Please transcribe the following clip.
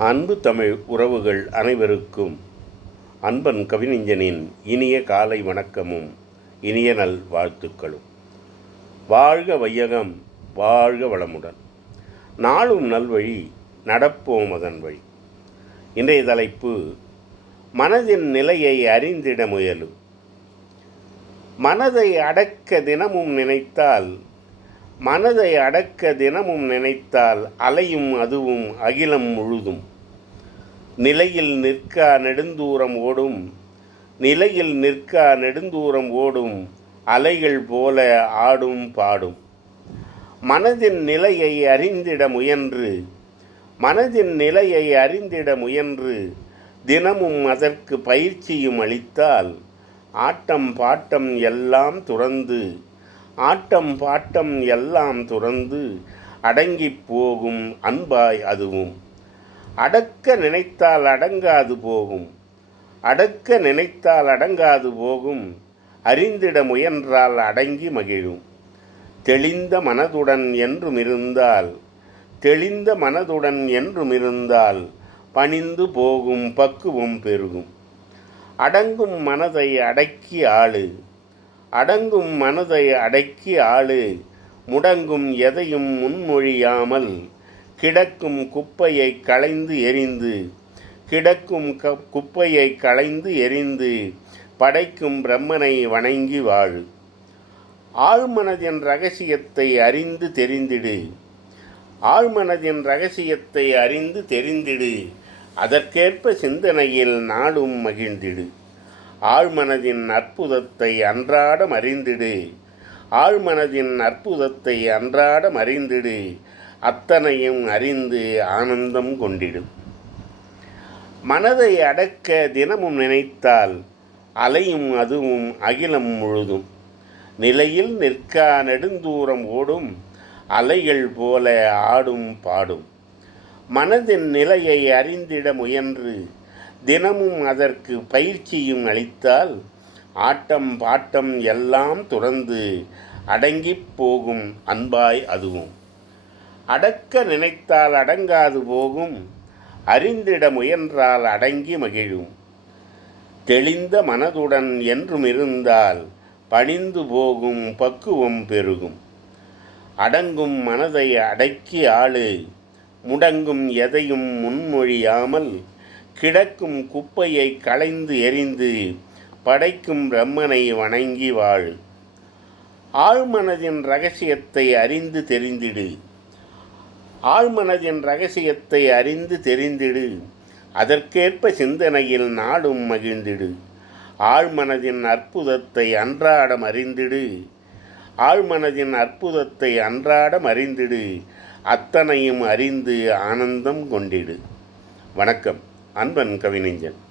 அன்பு தமிழ் உறவுகள் அனைவருக்கும் அன்பன் கவிஞனின் இனிய காலை வணக்கமும் இனிய நல் வாழ்த்துக்களும். வாழ்க வையகம் வாழ்க வளமுடன். நாளும் நல்வழி நடப்போம் அதன் வழி. இன்றைய தலைப்பு மனதின் நிலையை அறிந்திட முயலும் மனதை அடக்க தினமும் நினைத்தால் மனதை அடக்க தினமும் நினைத்தால் அலையும் அதுவும் அகிலம் முழுதும். நிலையில் நிற்கா நெடுந்தூரம் ஓடும். நிலையில் நிற்கா நெடுந்தூரம் ஓடும். அலைகள் போல ஆடும் பாடும். மனதின் நிலையை அறிந்திட முயன்று. மனதின் நிலையை அறிந்திட முயன்று. தினமும் அதற்கு பயிற்சியும் அளித்தால் ஆட்டம் பாட்டம் எல்லாம் துறந்து. ஆட்டம் பாட்டம் எல்லாம் துறந்து அடங்கிப் போகும் அன்பாய் அதுவும். அடக்க நினைத்தால் அடங்காது போகும். அடக்க நினைத்தால் அடங்காது போகும். அறிந்திட முயன்றால் அடங்கி மகிழும். தெளிந்த மனதுடன் என்றும் இருந்தால் தெளிந்த மனதுடன் என்றும் இருந்தால் பணிந்து போகும் பக்குவம் பெருகும். அடங்கும் மனதை அடக்கி ஆளு. அடங்கும் மனதை அடக்கி ஆளு. முடங்கும் எதையும் முன்மொழியாமல் கிடக்கும் குப்பையை களைந்து எரிந்து கிடக்கும் க குப்பையை களைந்து எரிந்து படைக்கும் பிரம்மனை வணங்கி வாழு. ஆழ்மனதின் ரகசியத்தை அறிந்து தெரிந்திடு. ஆழ்மனதின் ரகசியத்தை அறிந்து தெரிந்திடு. அதற்கேற்ப சிந்தனையில் நாடும் மகிழ்ந்திடு. ஆழ்மனதின் அற்புதத்தை அன்றாடம் அறிந்திடு. ஆழ்மனதின் அற்புதத்தை அன்றாடம் அறிந்திடு. அத்தனையும் அறிந்து ஆனந்தம் கொண்டிடும். மனதை அடக்க தினமும் நினைத்தால் அலையும் அதுவும் அகிலம் முழுதும். நிலையில் நிற்கா நெடுந்தூரம் ஓடும் அலைகள் போல ஆடும் பாடும். மனதின் நிலையை அறிந்திட முயன்று தினமும் அதற்கு பயிற்சியும் அளித்தால் ஆட்டம் பாட்டம் எல்லாம் துறந்து அடங்கிப் போகும் அன்பாய் அதுவும். அடக்க நினைத்தால் அடங்காது போகும் அறிந்திட முயன்றால் அடங்கி மகிழும். தெளிந்த மனதுடன் என்றும் இருந்தால் பணிந்து போகும் பக்குவம் பெருகும். அடங்கும் மனதை அடக்கி ஆளு முடங்கும் எதையும் முன்மொழியாமல் கிடக்கும் குப்பையை களைந்து எரிந்து படைக்கும் பிரம்மனை வணங்கி வாழ். ஆழ்மனதின் ரகசியத்தை அறிந்து தெரிந்திடு. ஆழ்மனதின் ரகசியத்தை அறிந்து தெரிந்திடு. அதற்கேற்ப சிந்தனையில் நாடும் மகிழ்ந்திடு. ஆழ்மனதின் அற்புதத்தை அன்றாடம் அறிந்திடு. ஆழ்மனதின் அற்புதத்தை அன்றாடம் அறிந்திடு. அத்தனையும் அறிந்து ஆனந்தம் கொண்டிடு. வணக்கம். அன்பன் கவிஞன்